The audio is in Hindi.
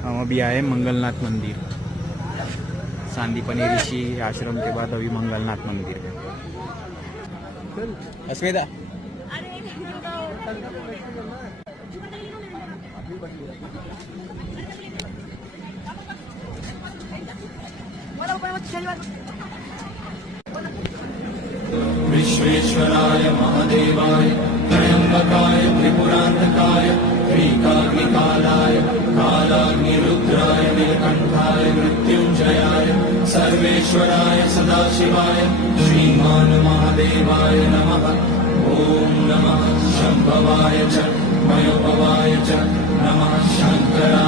अभी है मंगलनाथ मंदिर, सांदीपनी ऋषि आश्रम के बाद अभी मंगलनाथ मंदिर है। अस्मिता विश्वेश्वराय महादेवाय त्र्यंबकाय त्रिपुरांतकाय श्रीकाग्निकालाय कालाग्निरुद्राय नीलकंठाय मृत्युंजयाय सर्वेश्वराय सदाशिवाय श्रीमान महादेवाय नमः। ओम नमः शंभवाय च मयोभवाय च नमः शंकराय